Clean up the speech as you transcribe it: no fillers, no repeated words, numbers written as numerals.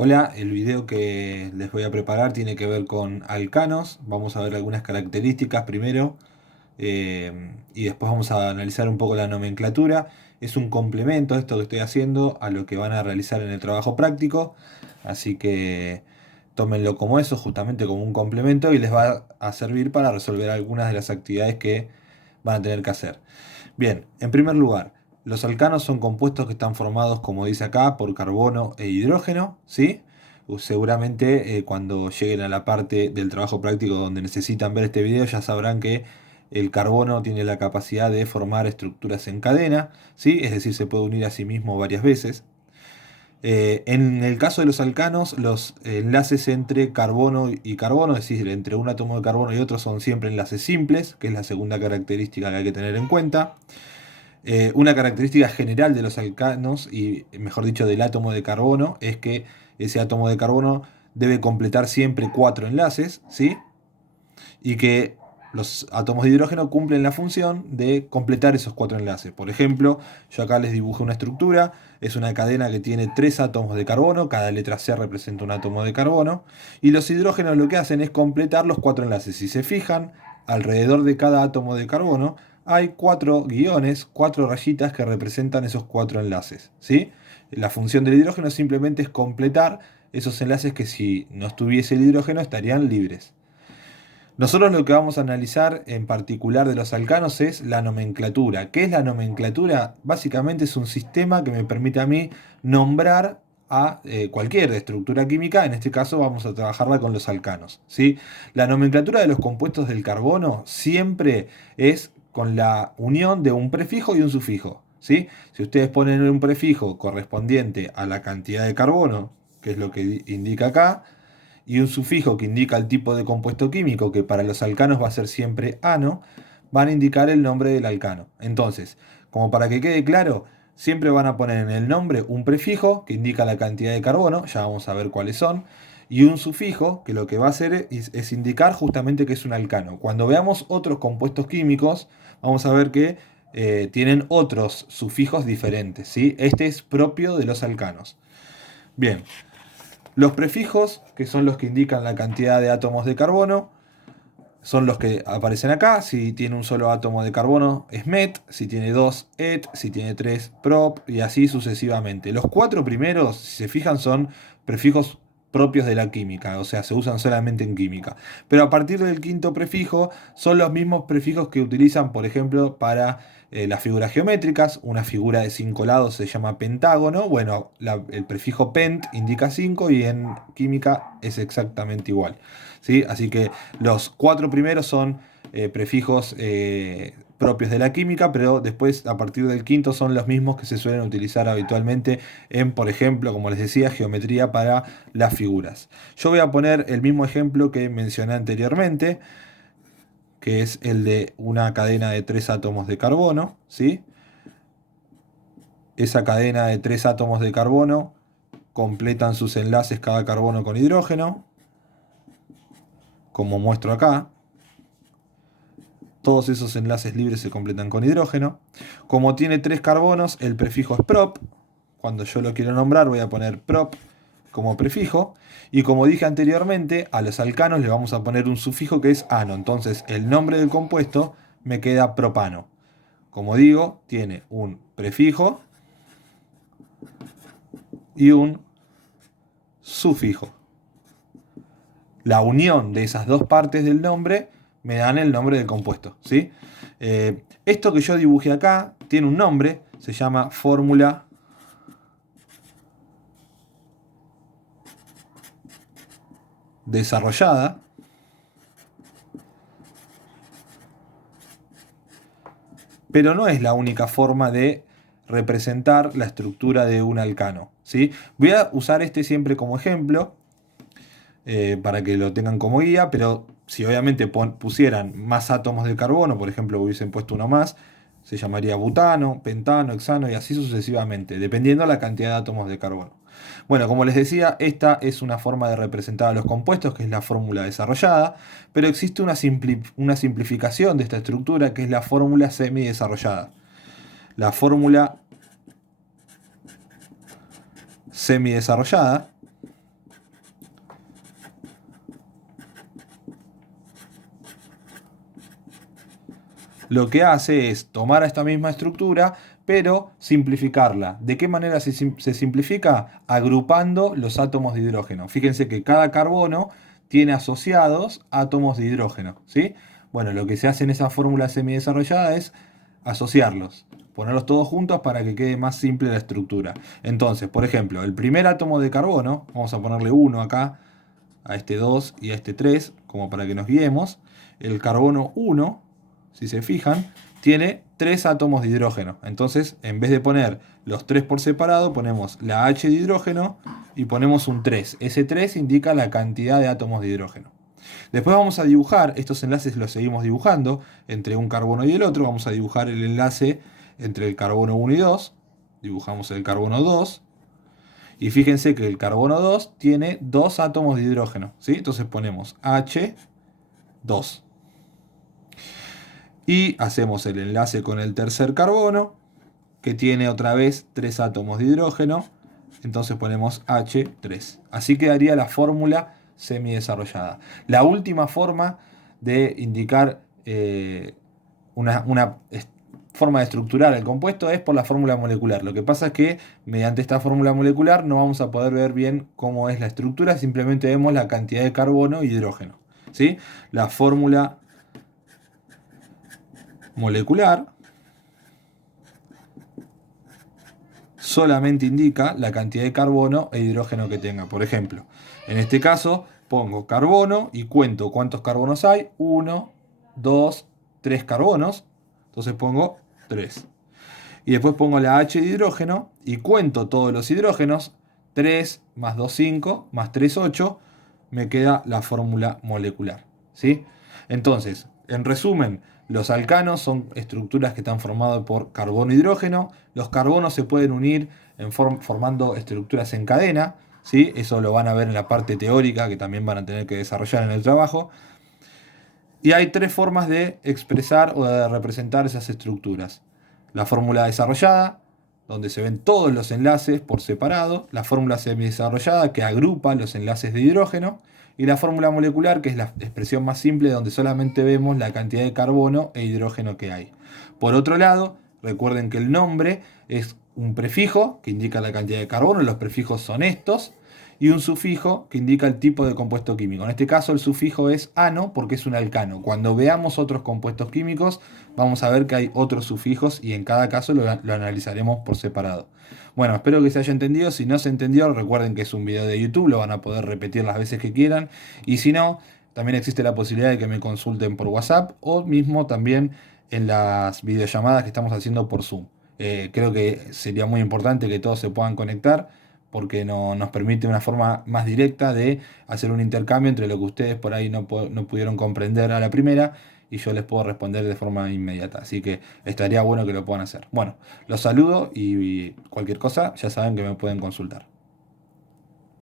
Hola, el video que les voy a preparar tiene que ver con alcanos. Vamos a ver algunas características primero y después vamos a analizar un poco la nomenclatura. Es un complemento esto que estoy haciendo a lo que van a realizar en el trabajo práctico, así que tómenlo como eso, justamente como un complemento y les va a servir para resolver algunas de las actividades que van a tener que hacer. Bien, en primer lugar, los alcanos son compuestos que están formados, como dice acá, por carbono e hidrógeno, ¿sí? Seguramente cuando lleguen a la parte del trabajo práctico donde necesitan ver este video ya sabrán que el carbono tiene la capacidad de formar estructuras en cadena, ¿sí? Es decir, se puede unir a sí mismo varias veces. En el caso de los alcanos, los enlaces entre carbono y carbono, es decir, entre un átomo de carbono y otro, son siempre enlaces simples, que es la segunda característica que hay que tener en cuenta. Una característica general de los alcanos, y mejor dicho del átomo de carbono, es que ese átomo de carbono debe completar siempre cuatro enlaces, ¿sí? Y que los átomos de hidrógeno cumplen la función de completar esos cuatro enlaces. Por ejemplo, yo acá les dibujé una estructura, es una cadena que tiene tres átomos de carbono, cada letra C representa un átomo de carbono, y los hidrógenos lo que hacen es completar los cuatro enlaces. Si se fijan, alrededor de cada átomo de carbono hay cuatro guiones, cuatro rayitas que representan esos cuatro enlaces, ¿sí? La función del hidrógeno simplemente es completar esos enlaces que si no estuviese el hidrógeno estarían libres. Nosotros lo que vamos a analizar en particular de los alcanos es la nomenclatura. ¿Qué es la nomenclatura? Básicamente es un sistema que me permite a mí nombrar a cualquier estructura química. En este caso vamos a trabajarla con los alcanos, ¿sí? La nomenclatura de los compuestos del carbono siempre es con la unión de un prefijo y un sufijo, ¿sí? Si ustedes ponen un prefijo correspondiente a la cantidad de carbono, que es lo que indica acá, y un sufijo que indica el tipo de compuesto químico, que para los alcanos va a ser siempre ano, van a indicar el nombre del alcano. Entonces, como para que quede claro, siempre van a poner en el nombre un prefijo que indica la cantidad de carbono, ya vamos a ver cuáles son, y un sufijo que lo que va a hacer es indicar justamente que es un alcano. Cuando veamos otros compuestos químicos, vamos a ver que tienen otros sufijos diferentes, ¿sí? Este es propio de los alcanos. Bien, los prefijos, que son los que indican la cantidad de átomos de carbono, son los que aparecen acá. Si tiene un solo átomo de carbono es met, si tiene dos et, si tiene tres prop y así sucesivamente. Los cuatro primeros, si se fijan, son prefijos propios de la química, o sea, se usan solamente en química. Pero a partir del quinto prefijo son los mismos prefijos que utilizan, por ejemplo, para las figuras geométricas. Una figura de cinco lados se llama pentágono. Bueno, el prefijo pent indica 5 y en química es exactamente igual, ¿sí? Así que los cuatro primeros son prefijos propios de la química, pero después a partir del quinto son los mismos que se suelen utilizar habitualmente en, por ejemplo, como les decía, geometría para las figuras. Yo voy a poner el mismo ejemplo que mencioné anteriormente, que es el de una cadena de tres átomos de carbono, ¿sí? Esa cadena de tres átomos de carbono completan sus enlaces cada carbono con hidrógeno, como muestro acá. Todos esos enlaces libres se completan con hidrógeno. Como tiene tres carbonos, el prefijo es prop. Cuando yo lo quiero nombrar voy a poner prop como prefijo. Y como dije anteriormente, a los alcanos le vamos a poner un sufijo que es ano. Entonces el nombre del compuesto me queda propano. Como digo, tiene un prefijo y un sufijo. La unión de esas dos partes del nombre me dan el nombre del compuesto, ¿sí? Esto que yo dibujé acá tiene un nombre, se llama fórmula desarrollada, pero no es la única forma de representar la estructura de un alcano, ¿sí? Voy a usar este siempre como ejemplo para que lo tengan como guía, pero si obviamente pusieran más átomos de carbono, por ejemplo, hubiesen puesto uno más, se llamaría butano, pentano, hexano y así sucesivamente, dependiendo de la cantidad de átomos de carbono. Bueno, como les decía, esta es una forma de representar a los compuestos, que es la fórmula desarrollada, pero existe una simplificación de esta estructura, que es la fórmula semidesarrollada. La fórmula semidesarrollada Lo que hace es tomar esta misma estructura, pero simplificarla. ¿De qué manera se simplifica? Agrupando los átomos de hidrógeno. Fíjense que cada carbono tiene asociados átomos de hidrógeno, ¿sí? Bueno, lo que se hace en esa fórmula semidesarrollada es asociarlos, ponerlos todos juntos para que quede más simple la estructura. Entonces, por ejemplo, el primer átomo de carbono, vamos a ponerle 1 acá, a este 2 y a este 3, como para que nos guiemos. El carbono 1, si se fijan, tiene 3 átomos de hidrógeno. Entonces, en vez de poner los 3 por separado, ponemos la H de hidrógeno y ponemos un 3. Ese 3 indica la cantidad de átomos de hidrógeno. Después vamos a dibujar, estos enlaces los seguimos dibujando entre un carbono y el otro. Vamos a dibujar el enlace entre el carbono 1 y 2. Dibujamos el carbono 2. Y fíjense que el carbono 2 tiene 2 átomos de hidrógeno, ¿sí? Entonces ponemos H2. Y hacemos el enlace con el tercer carbono, que tiene otra vez 3 átomos de hidrógeno. Entonces ponemos H3. Así quedaría la fórmula semidesarrollada. La última forma de indicar una forma de estructurar el compuesto es por la fórmula molecular. Lo que pasa es que mediante esta fórmula molecular no vamos a poder ver bien cómo es la estructura, simplemente vemos la cantidad de carbono y hidrógeno, ¿sí? La fórmula molecular solamente indica la cantidad de carbono e hidrógeno que tenga. Por ejemplo, en este caso pongo carbono y cuento cuántos carbonos hay. 1, 2, 3 carbonos. Entonces pongo 3. Y después pongo la H de hidrógeno y cuento todos los hidrógenos. 3 más 2, 5, más 3, 8. Me queda la fórmula molecular, ¿sí? Entonces, en resumen, los alcanos son estructuras que están formadas por carbono e hidrógeno. Los carbonos se pueden unir formando estructuras en cadena, ¿sí? Eso lo van a ver en la parte teórica que también van a tener que desarrollar en el trabajo. Y hay 3 formas de expresar o de representar esas estructuras. La fórmula desarrollada, donde se ven todos los enlaces por separado. La fórmula semidesarrollada, que agrupa los enlaces de hidrógeno. Y la fórmula molecular, que es la expresión más simple, donde solamente vemos la cantidad de carbono e hidrógeno que hay. Por otro lado, recuerden que el nombre es un prefijo que indica la cantidad de carbono. Los prefijos son estos. Y un sufijo que indica el tipo de compuesto químico. En este caso el sufijo es ano porque es un alcano. Cuando veamos otros compuestos químicos vamos a ver que hay otros sufijos y en cada caso lo analizaremos por separado. Bueno, espero que se haya entendido. Si no se entendió, recuerden que es un video de YouTube, lo van a poder repetir las veces que quieran. Y si no, también existe la posibilidad de que me consulten por WhatsApp o mismo también en las videollamadas que estamos haciendo por Zoom. Creo que sería muy importante que todos se puedan conectar porque nos permite una forma más directa de hacer un intercambio entre lo que ustedes por ahí no pudieron comprender a la primera y yo les puedo responder de forma inmediata. Así que estaría bueno que lo puedan hacer. Bueno, los saludo y cualquier cosa ya saben que me pueden consultar.